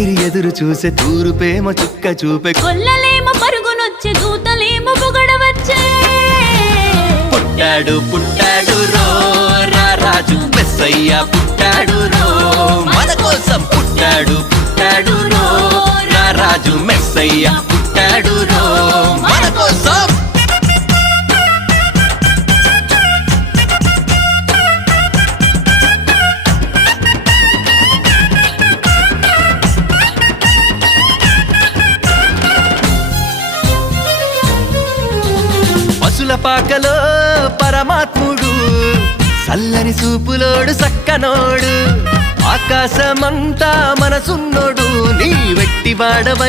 రాత్రి ఎదురు చూసే తూరుపేమో చుక్క చూపే కొల్లలేమో పరుగునొచ్చే దూతలేమో పొగడవచ్చే పుట్టాడు పుట్టాడు రో రారాజు మెస్సయ్య పుట్టాడు రో మన కోసం పుట్టాడు పుట్టాడు రో రారాజు మెస్సయ్య పుట్టాడు రో మన కోసం పశుల పాకలో పరమాత్ముడు చల్లని చూపులోడు సక్కనోడు ఆకాశమంతా మనసున్నోడు నీ వెట్టి వాడవై